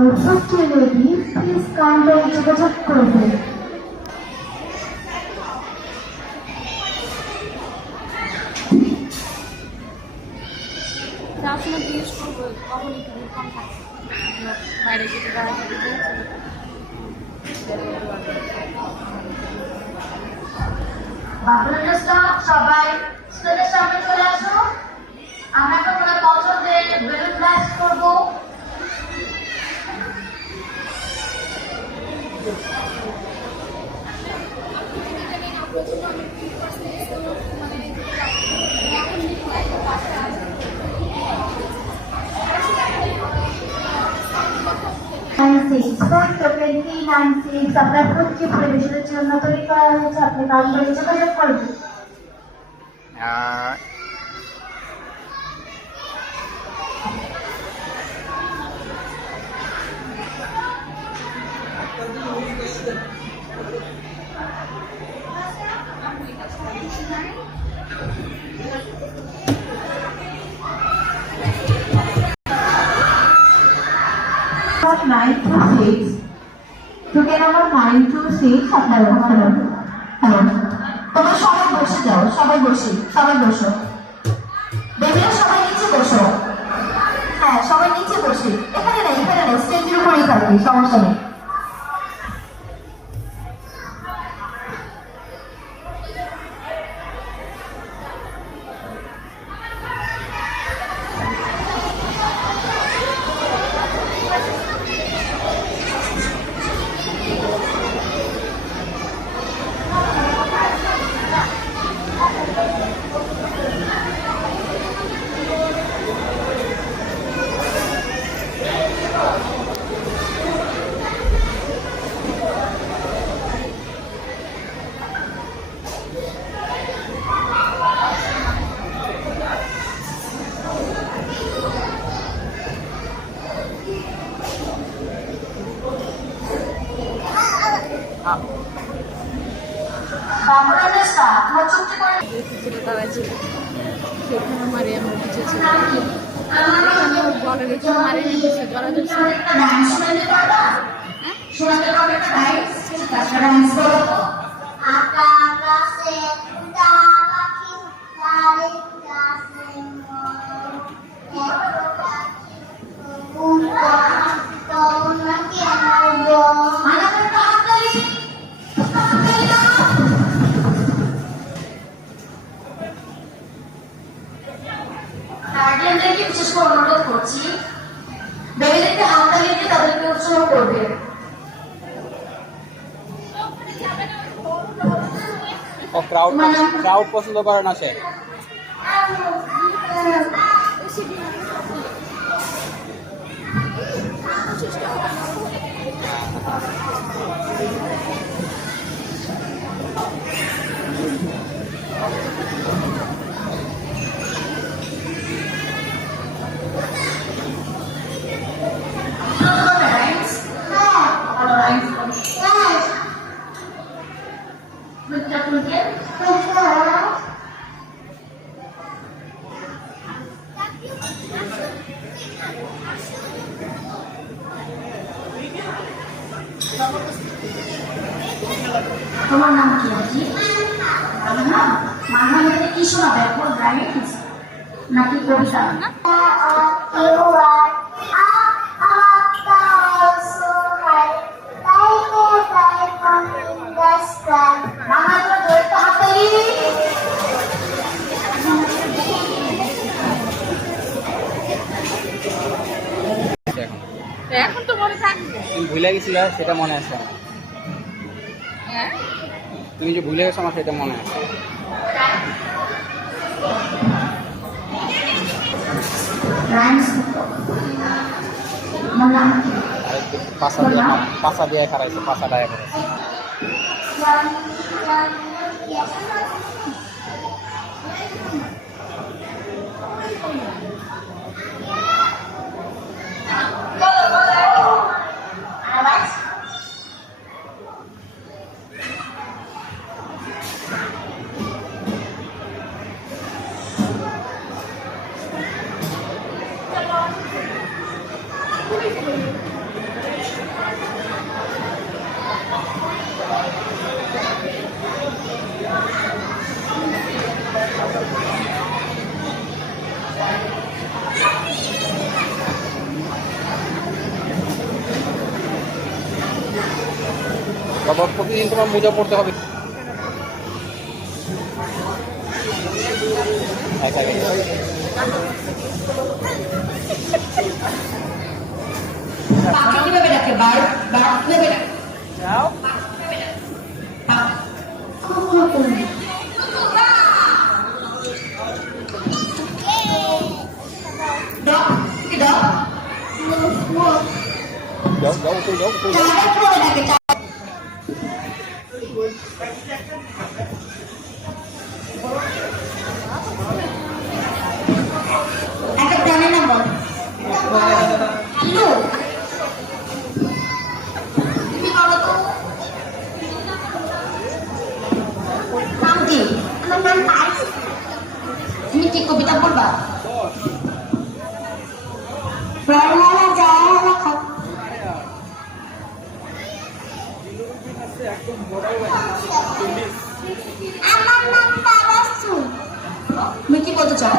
First lady please kindly যোগাযোগ করবে। জিজ্ঞেস করবো কখন একটু কম থাকে বাইরে যেতে দাঁড়াতে সবাই স্টেজের সামনে চলে আসো। আমরা তোমার পছন্দের বেলুন ব্লাস্ট করবো। আপনার প্রতি পরিবেশের জন্য তৈরি করা হয়েছে, আপনি কাউন্টারে যোগাযোগ করবেন। তোমরা সবাই বসে যাও, সবাই বসো। বেবিরা সবাই নিচে বসো। হ্যাঁ, সবাই নিচে বসে। এখানে না, স্টেজের উপরেই থাকি, সমস্যা নেই। সেখানে মারি আমার কিছু বলে রেখে মারি নিচ্ছে গার্ডিয়ানদেরকে বিশেষ করে অনুরোধ করছি, বেবিদেরকে হাতটা লিখে তাদেরকে উৎসাহ করবে। ক্রাউড পছন্দ করে না সে। তোমার নাম কি আছে? মানহা মানে কি শোনাবে? এখন রাইট নাকি কবিতা? এখন তো মনে থাকবে। তুমি ভুলে গেছিলে সেটা মনে আছে। হ্যাঁ, তুমি যে ভুলে গেছো আমার সেটা মনে আছে। পাশা দিয়ে খারাইছে, পাশা ডায়া খারাইছে। বাবা প্রতিদিন তোমার মোজা পড়তে হবে। আচ্ছা, পাখি কিভাবে ডাকে? বার্ড কিভাবে ডাকে? ডগ কি ডগ? যাও যাও তুই যাও তুই যাও। চাঁদা কিভাবে ডাকে? একটা প্রাণীর নাম বল। হ্যালো, তুমি বলো তো নাম কি? আমার নাম পাইস। তুমি কি কবিতা বলবা? প্রাণালা যায় লেখা। আমার নাম তাবাসসুম। তুমি কি বলতে চাও?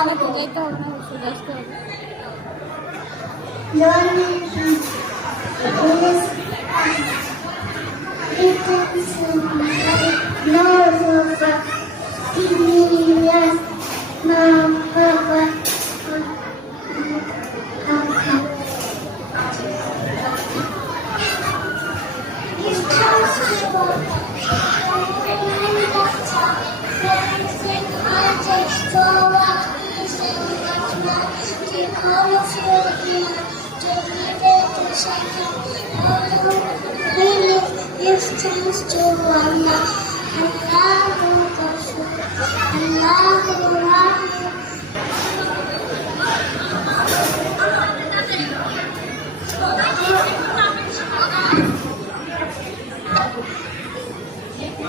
আমাকে যেতে হবে না, ওষুধ আসতে হবে।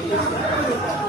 Allah